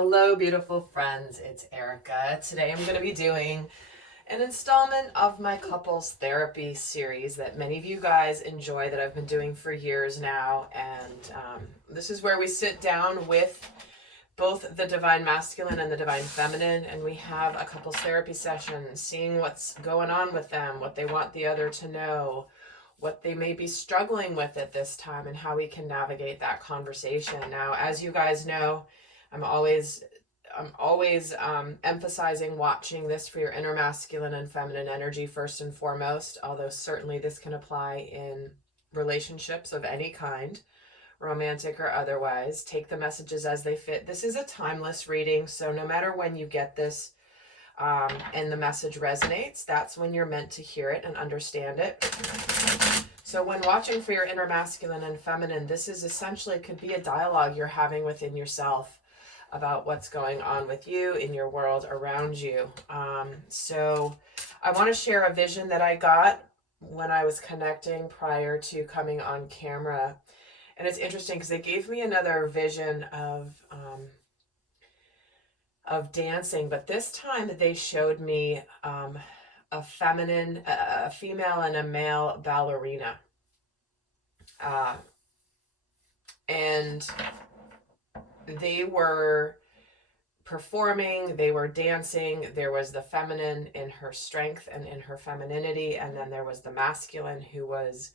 Hello, beautiful friends. It's Erica. Today I'm going to be doing an installment of my couples therapy series that many of you guys enjoy, that I've been doing for years now. And this is where we sit down with both the divine masculine and the divine feminine, and we have a couples therapy session, seeing what's going on with them, what they want the other to know, what they may be struggling with at this time, and how we can navigate that conversation. Now, as you guys know, I'm always emphasizing watching this for your inner masculine and feminine energy first and foremost, although certainly this can apply in relationships of any kind, romantic or otherwise. Take the messages as they fit. This is a timeless reading, so no matter when you get this and the message resonates, that's when you're meant to hear it and understand it. So when watching for your inner masculine and feminine, this is essentially, could be a dialogue you're having within yourself about what's going on with you in your world around you. So I want to share a vision that I got when I was connecting prior to coming on camera. And it's interesting because they gave me another vision of dancing, but this time they showed me a female and a male ballerina. And they were performing, they were dancing. There was the feminine in her strength and in her femininity, and then there was the masculine who was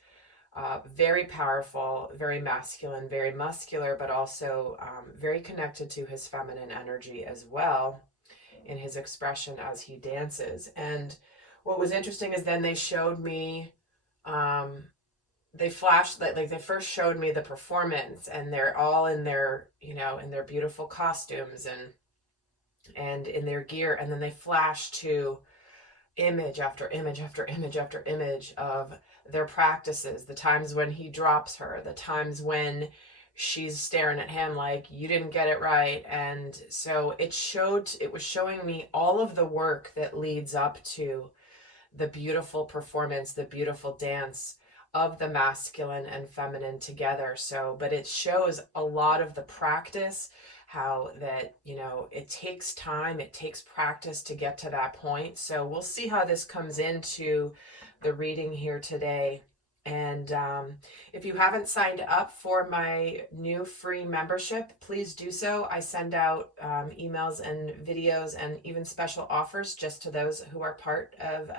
very powerful, very masculine, very muscular, but also very connected to his feminine energy as well in his expression as he dances. And what was interesting is then they showed me they flashed, like they first showed me the performance, and they're all in their, in their beautiful costumes and in their gear. And then they flash to image after image after image after image of their practices, the times when he drops her, the times when she's staring at him like, you didn't get it right. And so it was showing me all of the work that leads up to the beautiful performance, the beautiful dance of the masculine and feminine together. So, but it shows a lot of the practice, how that, it takes time, it takes practice to get to that point. So we'll see how this comes into the reading here today. And if you haven't signed up for my new free membership, please do so. I send out emails and videos and even special offers just to those who are part of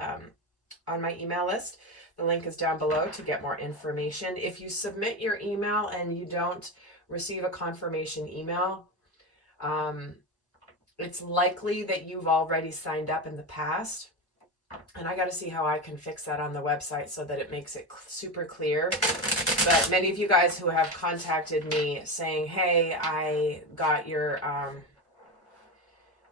on my email list. The link is down below to get more information. If you submit your email and you don't receive a confirmation email, it's likely that you've already signed up in the past. And I got to see how I can fix that on the website so that it makes it super clear. But many of you guys who have contacted me saying, hey, I got your,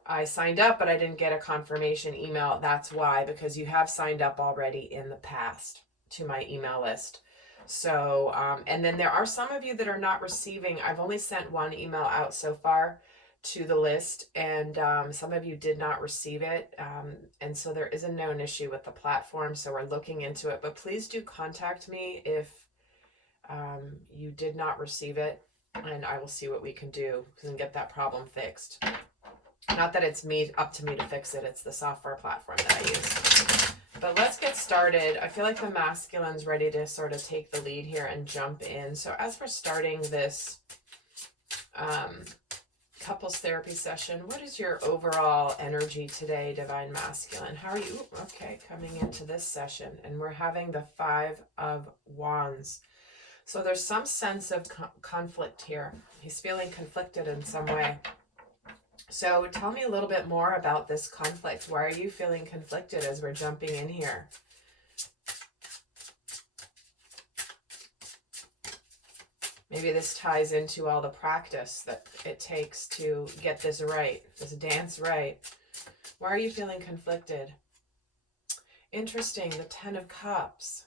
I signed up, but I didn't get a confirmation email. That's why, because you have signed up already in the past to my email list. So, and then there are some of you that are not receiving. I've only sent one email out so far to the list, and some of you did not receive it. And so there is a known issue with the platform. So we're looking into it, but please do contact me if you did not receive it, and I will see what we can do and get that problem fixed. Not that it's up to me to fix it. It's the software platform that I use. But let's get started. I feel like the masculine's ready to sort of take the lead here and jump in. So as we're starting this couples therapy session, what is your overall energy today, divine masculine? How are you? Ooh, okay, coming into this session, and we're having the 5 of Wands. So there's some sense of conflict here. He's feeling conflicted in some way. So tell me a little bit more about this conflict. Why are you feeling conflicted as we're jumping in here? Maybe this ties into all the practice that it takes to get this right, this dance right. Why are you feeling conflicted? Interesting, the 10 of Cups.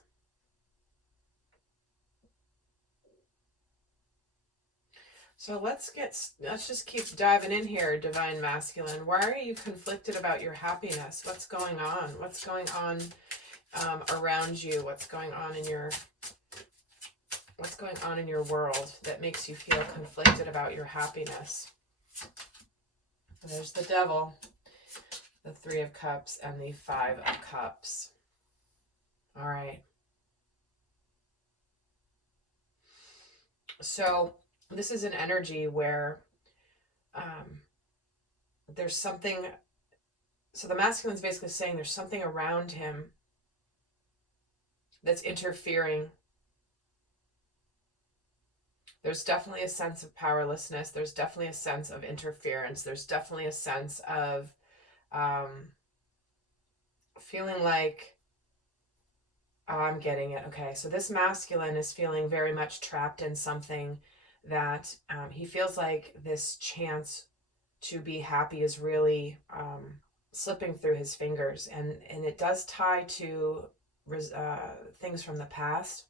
So let's just keep diving in here, divine masculine. Why are you conflicted about your happiness? What's going on? What's going on around you? What's going on in your world that makes you feel conflicted about your happiness? There's the Devil, the Three of Cups, and the Five of Cups. All right. So this is an energy where there's something. So the masculine is basically saying there's something around him that's interfering. There's definitely a sense of powerlessness. There's definitely a sense of interference. There's definitely a sense of feeling like, oh, I'm getting it. Okay, so this masculine is feeling very much trapped in something that he feels like this chance to be happy is really slipping through his fingers. And it does tie to things from the past.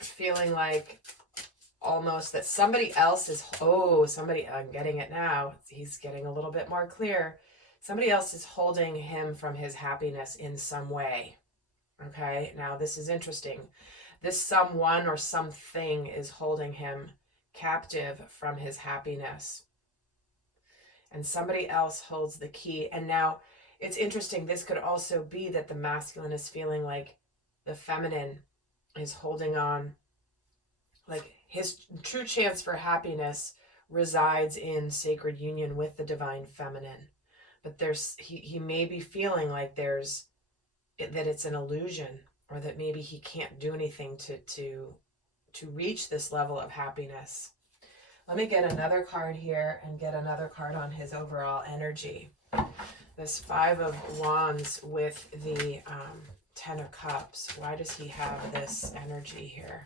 Feeling like almost that somebody else is, I'm getting it now. He's getting a little bit more clear. Somebody else is holding him from his happiness in some way. Okay, now this is interesting. This someone or something is holding him captive from his happiness. And somebody else holds the key. And now it's interesting. This could also be that the masculine is feeling like the feminine is holding on. Like his true chance for happiness resides in sacred union with the divine feminine. But he may be feeling like that it's an illusion, or that maybe he can't do anything to reach this level of happiness. Let me get another card here and get another card on his overall energy. This Five of Wands with the Ten of Cups. Why does he have this energy here?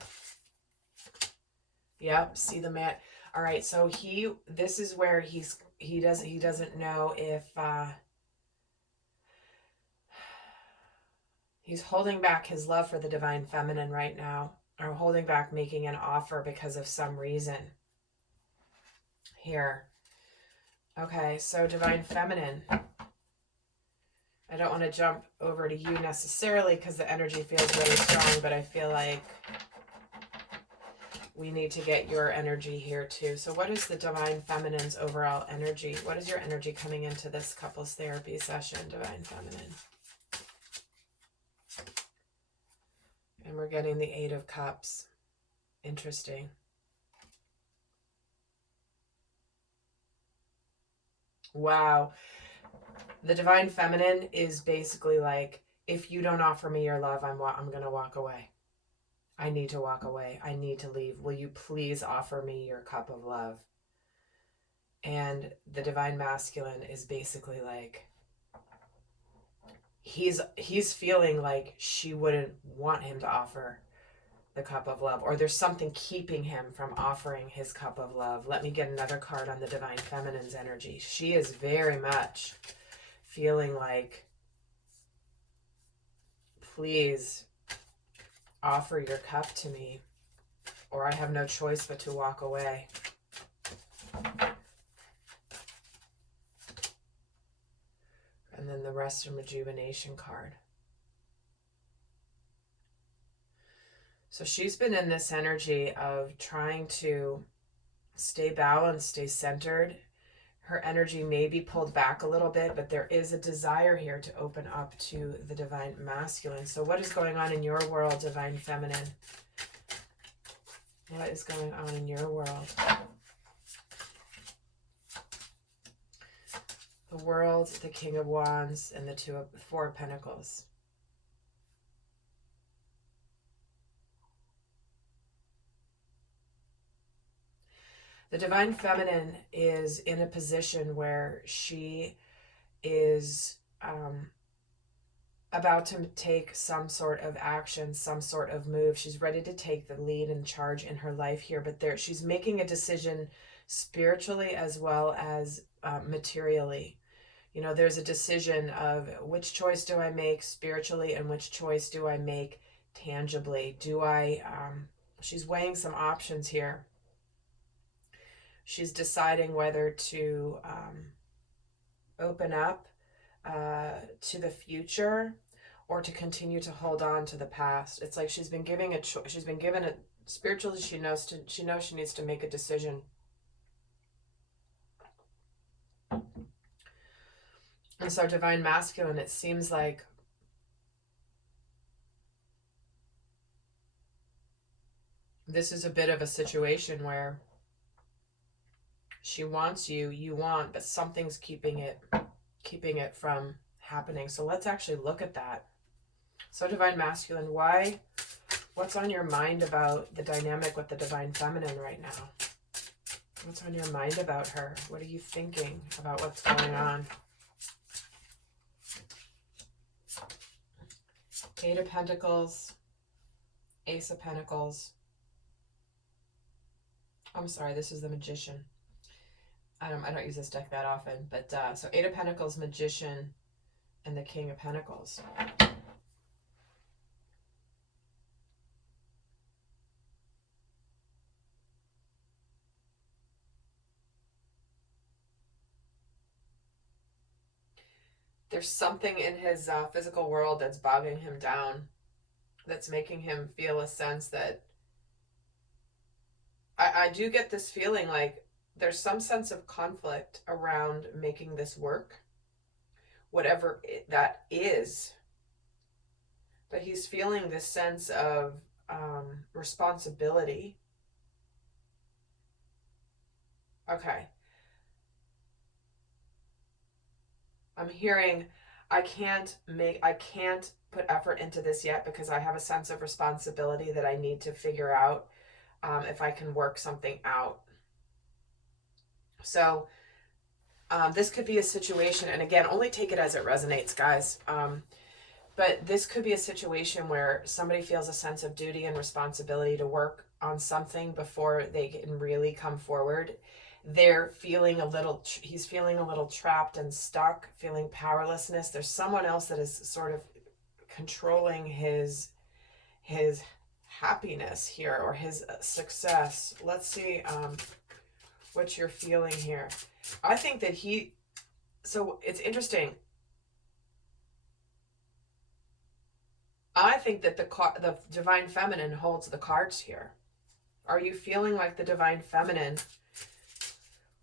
Yep, see the man. All right, so this is where he doesn't know if he's holding back his love for the divine feminine right now, or holding back making an offer because of some reason here. Okay, so divine feminine. I don't want to jump over to you necessarily because the energy feels really strong, but I feel like we need to get your energy here too. So what is the divine feminine's overall energy? What is your energy coming into this couples therapy session, divine feminine? And we're getting the Eight of Cups. Interesting. Wow. The divine feminine is basically like, if you don't offer me your love, I'm going to walk away. I need to walk away. I need to leave. Will you please offer me your cup of love? And the divine masculine is basically like, he's feeling like she wouldn't want him to offer the cup of love, or there's something keeping him from offering his cup of love. Let me get another card on the divine feminine's energy. She is very much feeling like, please offer your cup to me, or I have no choice but to walk away. And then the Rest and Rejuvenation card. So she's been in this energy of trying to stay balanced, stay centered. Her energy may be pulled back a little bit, but there is a desire here to open up to the divine masculine. So what is going on in your world, divine feminine? What is going on in your world? The World, the King of Wands, and the Four of Pentacles. The divine feminine is in a position where she is about to take some sort of action, some sort of move. She's ready to take the lead and charge in her life here, but she's making a decision spiritually as well as materially. You know, there's a decision of which choice do I make spiritually and which choice do I make tangibly. She's weighing some options here. She's deciding whether to open up to the future or to continue to hold on to the past. It's like she's been given Spiritually, she knows she needs to make a decision. And so divine masculine, it seems like this is a bit of a situation where she wants you, you want, but something's keeping it from happening. So let's actually look at that. So divine masculine, what's on your mind about the dynamic with the divine feminine right now? What's on your mind about her? What are you thinking about what's going on? Eight of Pentacles, Ace of Pentacles. I'm sorry, this is the Magician. I don't use this deck that often, but so Eight of Pentacles, Magician, and the King of Pentacles. There's something in his physical world that's bogging him down, that's making him feel a sense that I do get this feeling like there's some sense of conflict around making this work, whatever that is. But he's feeling this sense of responsibility. Okay. I'm hearing I can't put effort into this yet because I have a sense of responsibility that I need to figure out if I can work something out. So this could be a situation, and again, only take it as it resonates, guys. But this could be a situation where somebody feels a sense of duty and responsibility to work on something before they can really come forward. They're feeling he's feeling a little trapped and stuck, feeling powerlessness. There's someone else that is sort of controlling his happiness here, or his success. Let's see what you're feeling here. I think that so it's interesting. I think that the divine feminine holds the cards here. Are you feeling like the divine feminine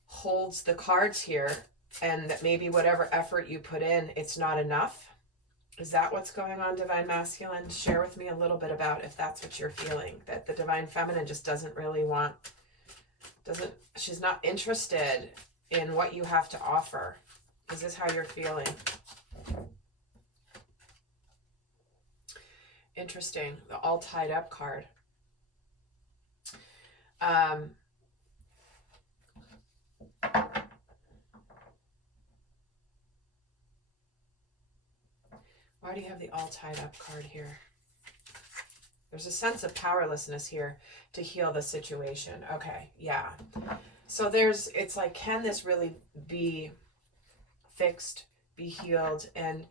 holds the cards here, and that maybe whatever effort you put in, it's not enough? Is that what's going on, divine masculine? Share with me a little bit about if that's what you're feeling, that the divine feminine just doesn't really she's not interested in what you have to offer. Is this how you're feeling? Interesting. The all tied up card. Why do you have the all tied up card here? There's a sense of powerlessness here to heal the situation. Okay, yeah. So it's like, can this really be fixed, be healed? And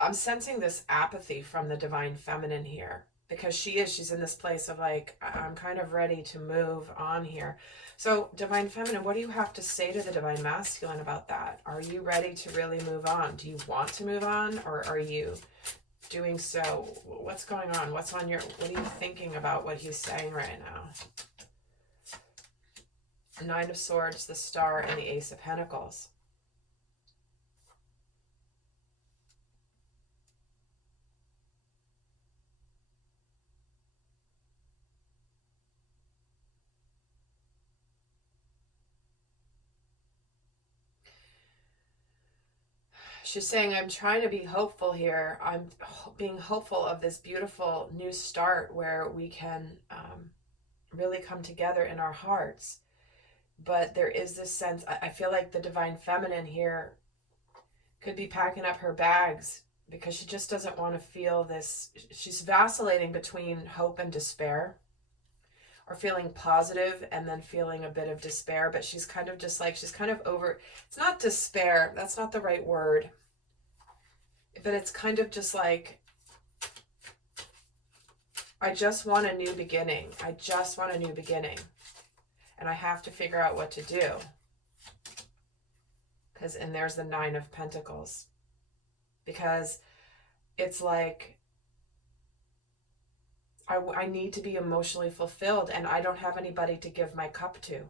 I'm sensing this apathy from the divine feminine here, because she's in this place of like, I'm kind of ready to move on here. So divine feminine, what do you have to say to the divine masculine about that? Are you ready to really move on? Do you want to move on, or are you doing so? What's going on? What are you thinking about what he's saying right now? Nine of Swords, the Star, and the Ace of Pentacles. She's saying, I'm trying to be hopeful here. I'm being hopeful of this beautiful new start where we can really come together in our hearts. But there is this sense, I feel like the divine feminine here could be packing up her bags because she just doesn't want to feel this. She's vacillating between hope and despair, or feeling positive and then feeling a bit of despair. But she's kind of just like, she's kind of over, it's not despair, that's not the right word, but it's kind of just like, I just want a new beginning. I just want a new beginning. And I have to figure out what to do. And there's the Nine of Pentacles. Because it's like, I need to be emotionally fulfilled, and I don't have anybody to give my cup to.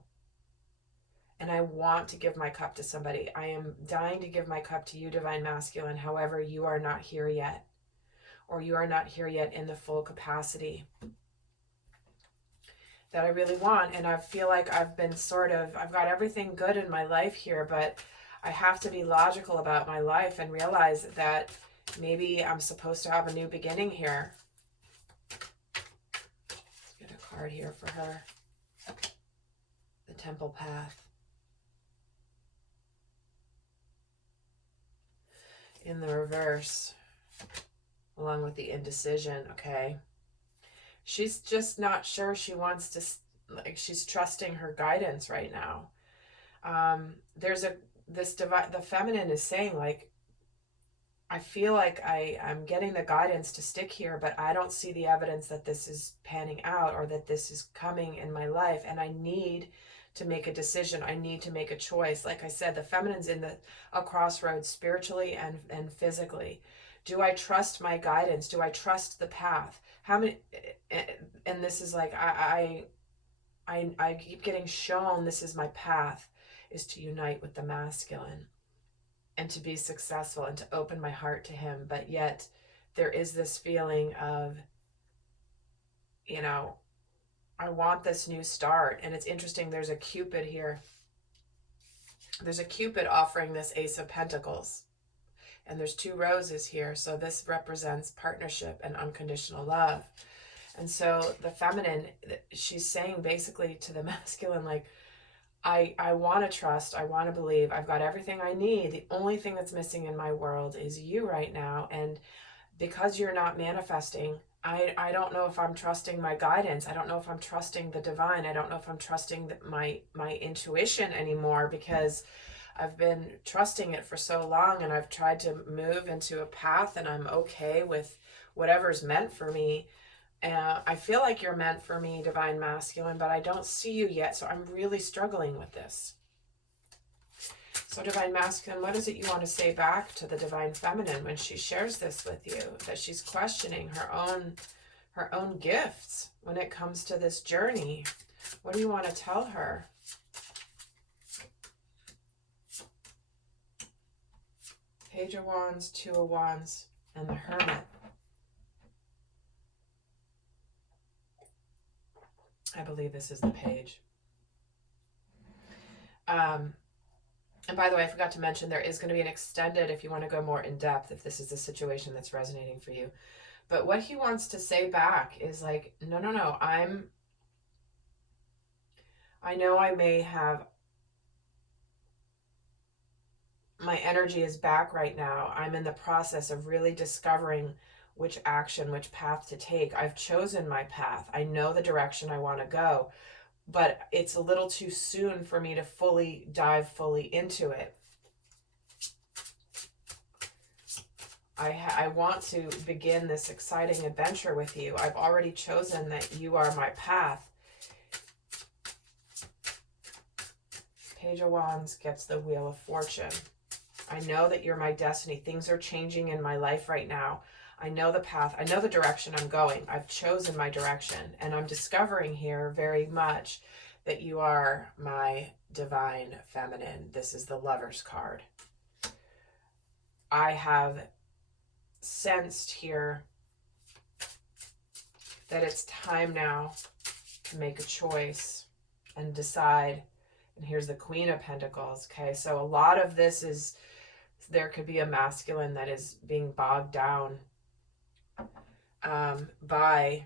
And I want to give my cup to somebody. I am dying to give my cup to you, Divine Masculine. However, you are not here yet, or you are not here yet in the full capacity that I really want. And I feel like I've got everything good in my life here, but I have to be logical about my life and realize that maybe I'm supposed to have a new beginning here. Let's get a card here for her. The Temple Path. In the reverse, along with the indecision, okay? She's just not sure she wants to, like, she's trusting her guidance right now. The feminine is saying, like, I feel like I'm getting the guidance to stick here, but I don't see the evidence that this is panning out or that this is coming in my life, and I need to make a decision. I need to make a choice. Like I said, the feminine's in a crossroads spiritually and physically. Do I trust my guidance? Do I trust the path? How many, and this is like, I keep getting shown this is my path, is to unite with the masculine and to be successful and to open my heart to him. But yet there is this feeling of, you know, I want this new start. And it's interesting, there's a Cupid here. There's a Cupid offering this Ace of Pentacles. And there's 2 roses here. So this represents partnership and unconditional love. And so the feminine, she's saying basically to the masculine, like, I want to trust, I want to believe, I've got everything I need. The only thing that's missing in my world is you right now. And because you're not manifesting, I don't know if I'm trusting my guidance. I don't know if I'm trusting the divine. I don't know if I'm trusting my intuition anymore, because I've been trusting it for so long, and I've tried to move into a path, and I'm okay with whatever's meant for me. I feel like you're meant for me, Divine Masculine, but I don't see you yet, so I'm really struggling with this. So Divine Masculine, what is it you want to say back to the Divine Feminine when she shares this with you, that she's questioning her own gifts when it comes to this journey? What do you want to tell her? Page of Wands, 2 of Wands, and the Hermit. I believe this is the page. And by the way, I forgot to mention, there is going to be an extended, if you want to go more in depth, if this is the situation that's resonating for you. But what he wants to say back is like, no, I know I may have, my energy is back right now. I'm in the process of really discovering which action, which path to take. I've chosen my path. I know the direction I want to go, but it's a little too soon for me to dive fully into it. I want to begin this exciting adventure with you. I've already chosen that you are my path. Page of Wands gets the Wheel of Fortune. I know that you're my destiny. Things are changing in my life right now. I know the path. I know the direction I'm going. I've chosen my direction. And I'm discovering here very much that you are my Divine Feminine. This is the Lover's card. I have sensed here that it's time now to make a choice and decide. And here's the Queen of Pentacles. Okay, so a lot of this is, there could be a masculine that is being bogged down by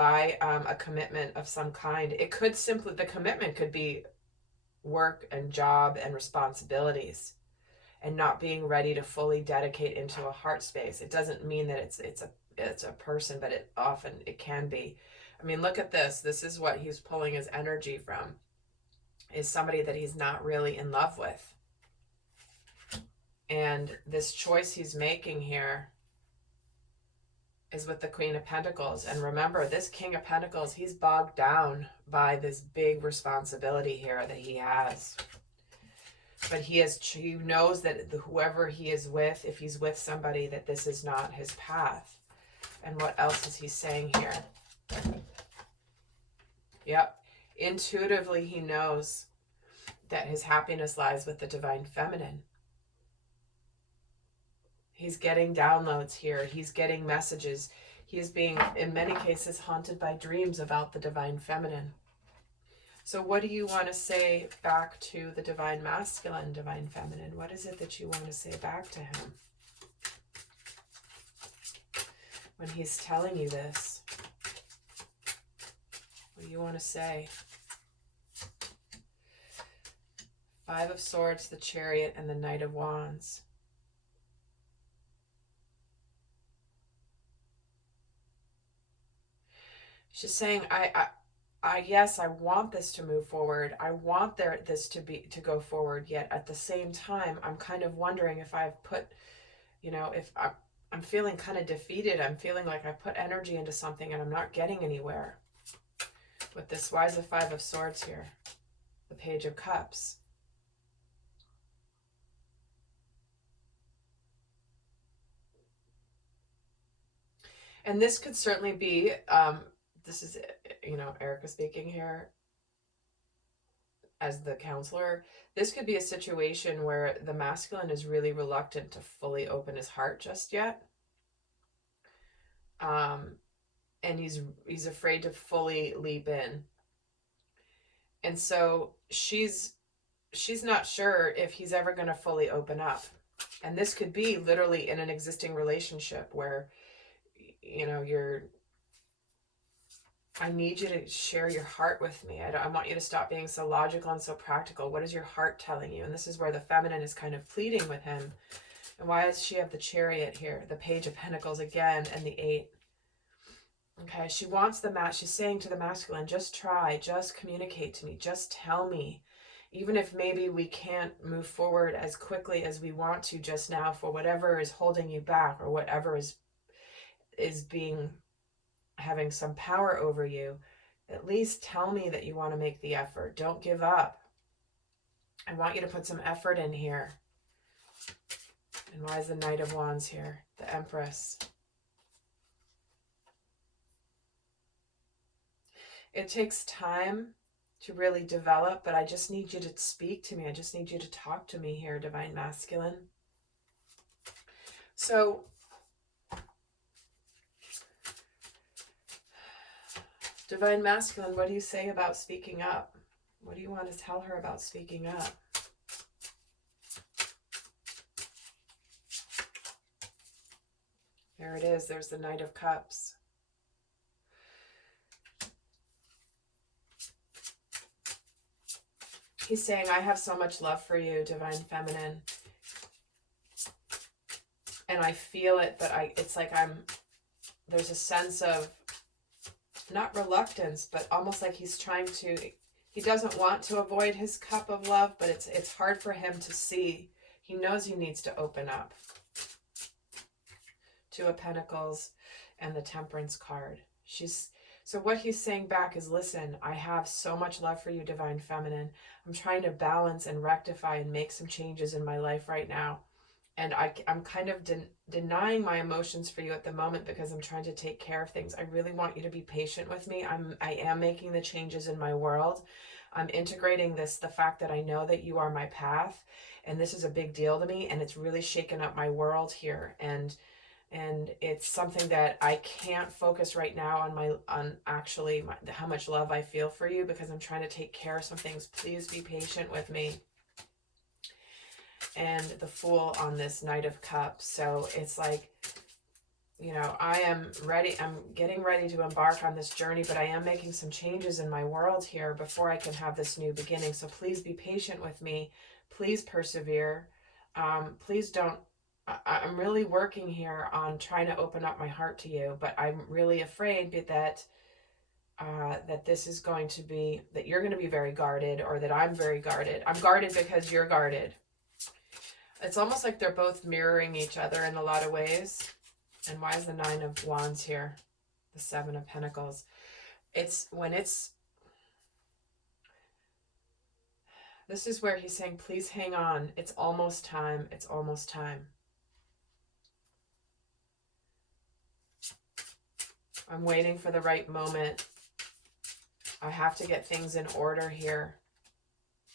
a commitment of some kind. It could simply, the commitment could be work and job and responsibilities, and not being ready to fully dedicate into a heart space. It doesn't mean that it's a person, but it can be. I mean, look at this. This is what he's pulling his energy from, is somebody that he's not really in love with. And this choice he's making here is with the Queen of Pentacles. And remember, this King of Pentacles, he's bogged down by this big responsibility here that he has. But he knows that whoever he is with, if he's with somebody, that this is not his path. And what else is he saying here? Yep. Intuitively, he knows that his happiness lies with the divine feminine. He's getting downloads here. He's getting messages. He is being, in many cases, haunted by dreams about the divine feminine. So what do you want to say back to the divine masculine, divine feminine? What is it that you want to say back to him when he's telling you this? What do you want to say? Five of Swords, the Chariot, and the Knight of Wands. She's saying, yes, I want this to move forward. I want this to go forward. Yet at the same time, I'm kind of wondering if I've put, if I'm feeling kind of defeated. I'm feeling like I put energy into something and I'm not getting anywhere. With this, why is the Five of Swords here? The Page of Cups. And this could certainly be, this is, Erica speaking here as the counselor. This could be a situation where the masculine is really reluctant to fully open his heart just yet. And he's afraid to fully leap in. And so she's not sure if he's ever going to fully open up. And this could be literally in an existing relationship where, I need you to share your heart with me. I want you to stop being so logical and so practical. What is your heart telling you? And this is where the feminine is kind of pleading with him. And why does she have the Chariot here? The Page of Pentacles again, and the 8. Okay, she wants she's saying to the masculine, just try, just communicate to me, just tell me. Even if maybe we can't move forward as quickly as we want to just now for whatever is holding you back or whatever is having some power over you, at least tell me that you want to make the effort. Don't give up. I want you to put some effort in here. And why is the Knight of Wands here? The Empress. It takes time to really develop, but I just need you to speak to me. I just need you to talk to me here, divine masculine. So divine masculine, what do you say about speaking up? What do you want to tell her about speaking up? There it is. There's the Knight of Cups. He's saying, I have so much love for you, divine feminine. And I feel it, but it's like there's a sense of, not reluctance, but almost like he doesn't want to avoid his cup of love, but it's hard for him to see. He knows he needs to open up. Two of Pentacles and the Temperance card. So what he's saying back is, listen, I have so much love for you, divine feminine. I'm trying to balance and rectify and make some changes in my life right now. And I'm kind of denying my emotions for you at the moment because I'm trying to take care of things. I really want you to be patient with me. I am making the changes in my world. I'm integrating the fact that I know that you are my path. And this is a big deal to me. And it's really shaken up my world here. And it's something that I can't focus right now on how much love I feel for you because I'm trying to take care of some things. Please be patient with me. And the Fool on this Knight of Cups. So it's like, I am ready. I'm getting ready to embark on this journey, but I am making some changes in my world here before I can have this new beginning. So please be patient with me. Please persevere. Please don't. I'm really working here on trying to open up my heart to you, but I'm really afraid that this is going to be, that you're going to be very guarded, or that I'm very guarded. I'm guarded because you're guarded. It's almost like they're both mirroring each other in a lot of ways. And why is the Nine of Wands here? The Seven of Pentacles. It's This is where he's saying, please hang on. It's almost time. It's almost time. I'm waiting for the right moment. I have to get things in order here.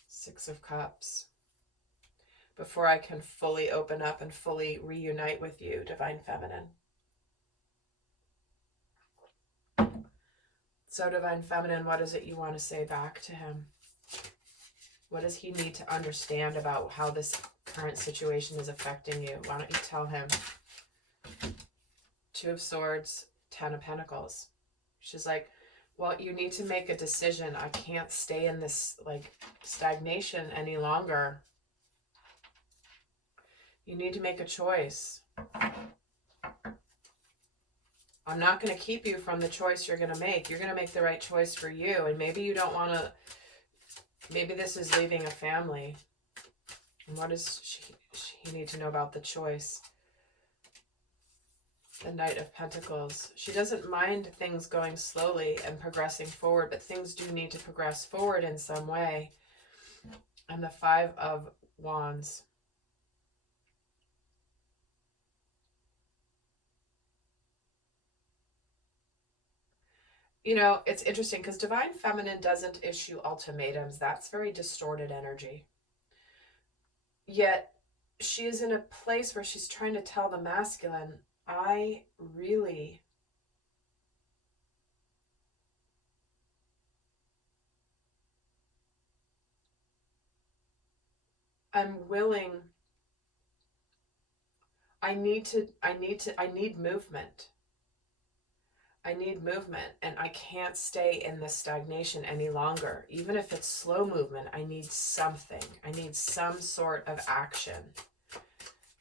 6 of Cups. Before I can fully open up and fully reunite with you, Divine Feminine. So, Divine Feminine, what is it you want to say back to him? What does he need to understand about how this current situation is affecting you? Why don't you tell him? 2 of Swords, 10 of Pentacles. She's like, well, you need to make a decision. I can't stay in this like stagnation any longer. You need to make a choice. I'm not going to keep you from the choice you're going to make. You're going to make the right choice for you. And maybe you don't want to, maybe this is leaving a family. And what does she need to know about the choice? The Knight of Pentacles. She doesn't mind things going slowly and progressing forward, but things do need to progress forward in some way. And the 5 of Wands. You know, it's interesting because Divine Feminine doesn't issue ultimatums. That's very distorted energy. Yet, she is in a place where she's trying to tell the masculine, I'm willing. I need movement. I need movement, and I can't stay in this stagnation any longer. Even if it's slow movement, I need something. I need some sort of action,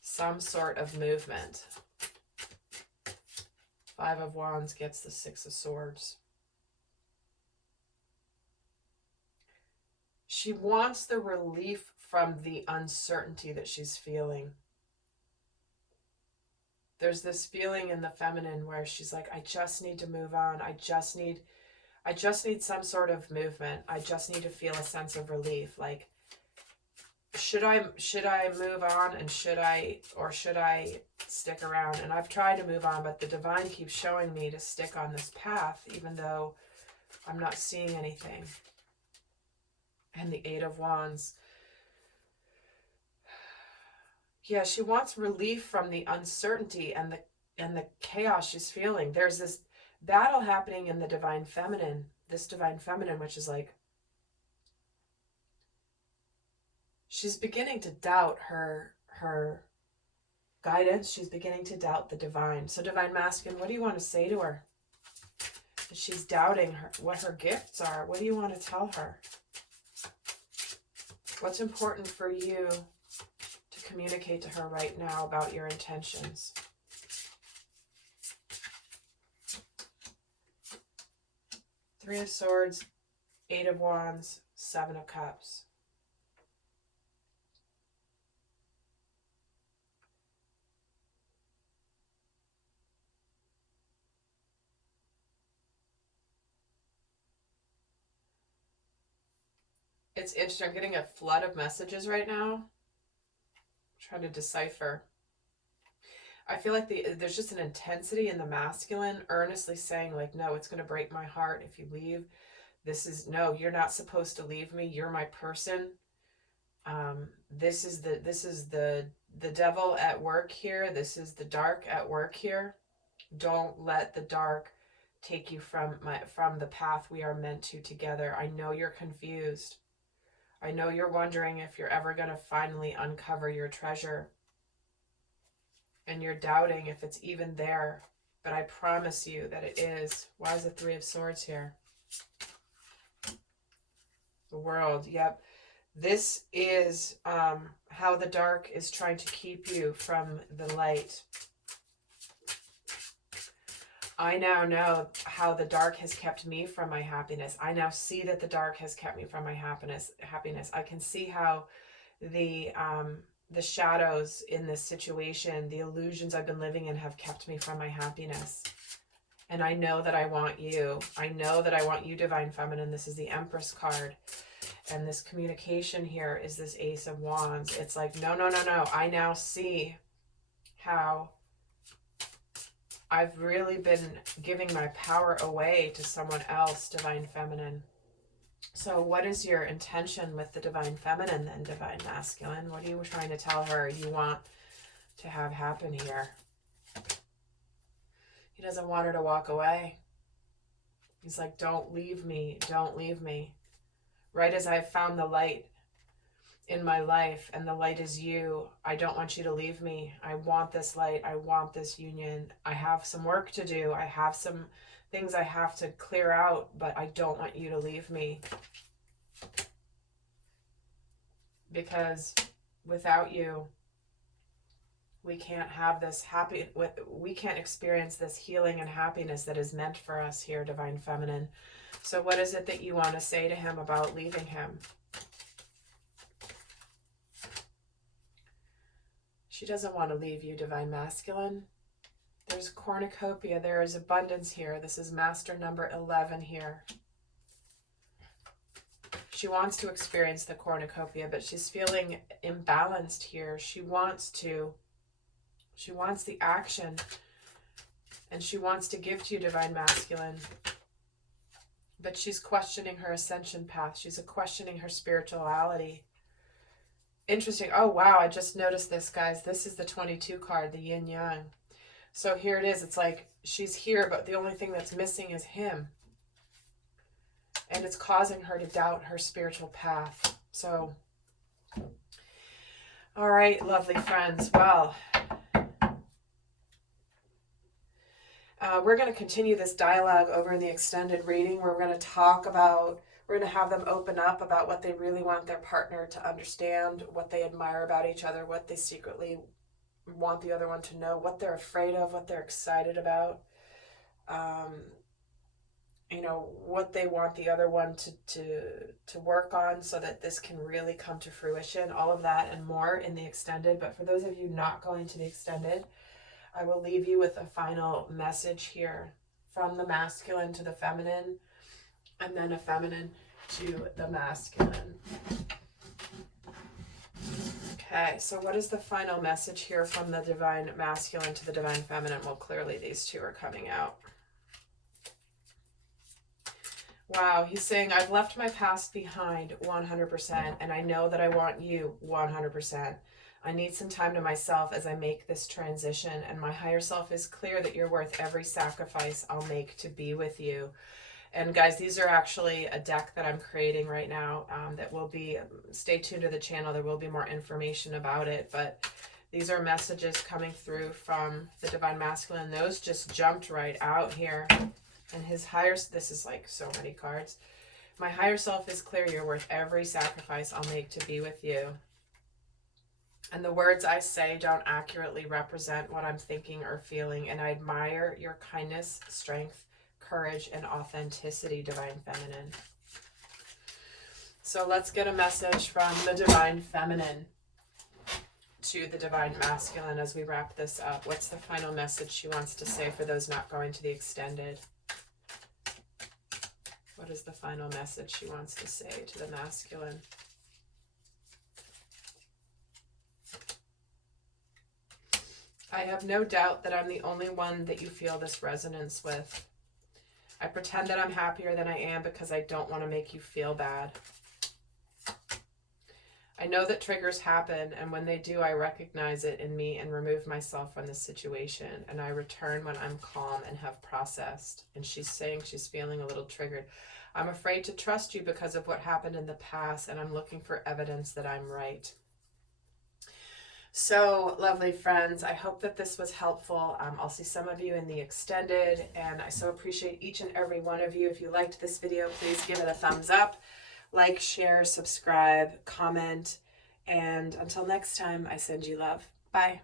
some sort of movement. 5 of Wands gets the 6 of Swords. She wants the relief from the uncertainty that she's feeling. There's this feeling in the feminine where she's like, I just need to move on. I just need some sort of movement. I just need to feel a sense of relief. Like, should I move on, and should I stick around? And I've tried to move on, but the divine keeps showing me to stick on this path, even though I'm not seeing anything. And the 8 of Wands. Yeah, she wants relief from the uncertainty and the chaos she's feeling. There's this battle happening in the divine feminine, this divine feminine, which is like, she's beginning to doubt her guidance. She's beginning to doubt the divine. So divine masculine, what do you want to say to her? She's doubting what her gifts are. What do you want to tell her? What's important for you to communicate to her right now about your intentions? Three of Swords, 8 of Wands, 7 of Cups. It's interesting. I'm getting a flood of messages right now. I'm trying to decipher. I feel like there's just an intensity in the masculine, earnestly saying like, no, it's going to break my heart if you leave. No, you're not supposed to leave me. You're my person. This is the devil at work here. This is the dark at work here. Don't let the dark take you from the path we are meant to together. I know you're confused. I know you're wondering if you're ever going to finally uncover your treasure. And you're doubting if it's even there. But I promise you that it is. Why is the 3 of Swords here? The World, yep. This is how the dark is trying to keep you from the light. I now know how the dark has kept me from my happiness. I now see that the dark has kept me from my happiness. I can see how the shadows in this situation, the illusions I've been living in, have kept me from my happiness. And I know that I want you. I know that I want you, Divine Feminine. This is the Empress card. And this communication here is this Ace of Wands. It's like, no, no, no, no. I now see how I've really been giving my power away to someone else, Divine Feminine. So what is your intention with the Divine Feminine then, Divine Masculine? What are you trying to tell her you want to have happen here? He doesn't want her to walk away. He's like, don't leave me, don't leave me. Right as I've found the light in my life, and the light is you, I don't want you to leave me. I want this light. I want this union. I have some work to do. I have some things I have to clear out, but I don't want you to leave me. Because without you, we can't have this we can't experience this healing and happiness that is meant for us here, Divine Feminine. So what is it that you want to say to him about leaving him? She doesn't want to leave you, Divine Masculine. There's cornucopia. There is abundance here. This is master number 11 here. She wants to experience the cornucopia, but she's feeling imbalanced here. She wants the action, and she wants to give to you, Divine Masculine. But she's questioning her ascension path. She's questioning her spirituality. Interesting. Oh, wow. I just noticed this, guys. This is the 22 card, the yin yang. So here it is. It's like she's here, but the only thing that's missing is him. And it's causing her to doubt her spiritual path. So, all right, lovely friends. Well, we're going to continue this dialogue over in the extended reading. We're going to talk about, we're going to have them open up about what they really want their partner to understand, what they admire about each other, what they secretly want the other one to know, what they're afraid of, what they're excited about, you know, what they want the other one to work on so that this can really come to fruition. All of that and more in the extended. But for those of you not going to the extended, I will leave you with a final message here from the masculine to the feminine, and then a feminine to the masculine. Okay, so what is the final message here from the divine masculine to the divine feminine? Well, clearly these two are coming out. Wow, he's saying, I've left my past behind 100%, and I know that I want you 100%. I need some time to myself as I make this transition, and my higher self is clear that you're worth every sacrifice I'll make to be with you. And guys, these are actually a deck that I'm creating right now that will be, stay tuned to the channel, there will be more information about it, but these are messages coming through from the divine masculine. Those just jumped right out here. And his higher, this is like so many cards. My higher self is clear, you're worth every sacrifice I'll make to be with you. And the words I say don't accurately represent what I'm thinking or feeling, and I admire your kindness, strength, courage, and authenticity, divine feminine. So let's get a message from the divine feminine to the divine masculine as we wrap this up. What's the final message she wants to say for those not going to the extended? What is the final message she wants to say to the masculine? I have no doubt that I'm the only one that you feel this resonance with. I pretend that I'm happier than I am because I don't want to make you feel bad. I know that triggers happen, and when they do, I recognize it in me and remove myself from the situation, and I return when I'm calm and have processed. And she's saying she's feeling a little triggered. I'm afraid to trust you because of what happened in the past, and I'm looking for evidence that I'm right. So, lovely friends, I hope that this was helpful. I'll see some of you in the extended, and I so appreciate each and every one of you. If you liked this video, please give it a thumbs up, like, share, subscribe, comment, and until next time, I send you love. Bye.